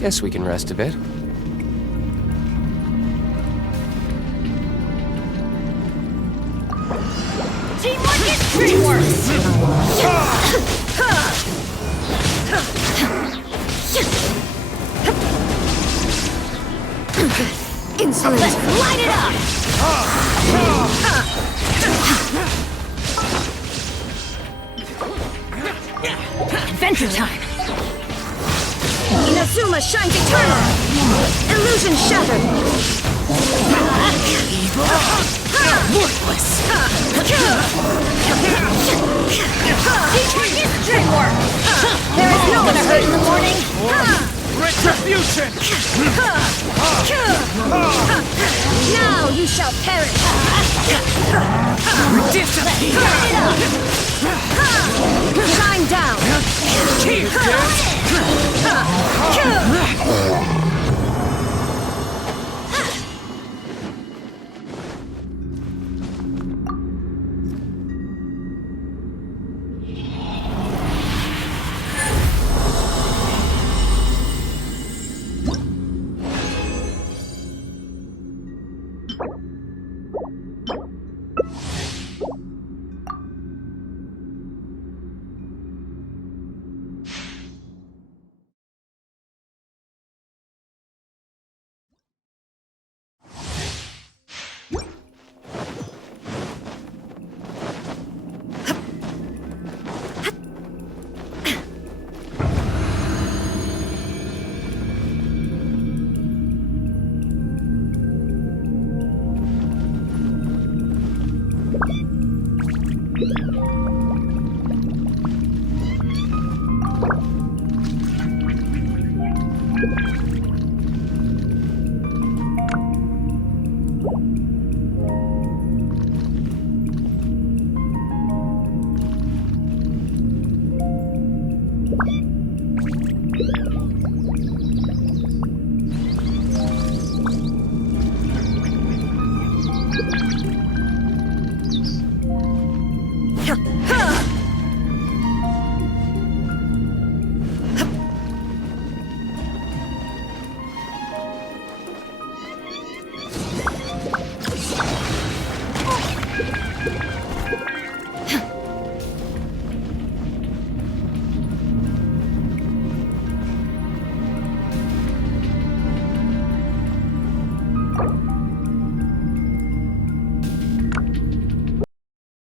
Guess we can rest a bit. Teamwork is dreamwork! Insolent! Let's light it up! Adventure time! Inazuma shines eternal! Illusion shattered! Worthless! Teamwork is dreamwork! There is no one to hurt in the morning! Retribution! Now you shall perish! Disappear! Light it up! Shine down! Keep Teamwork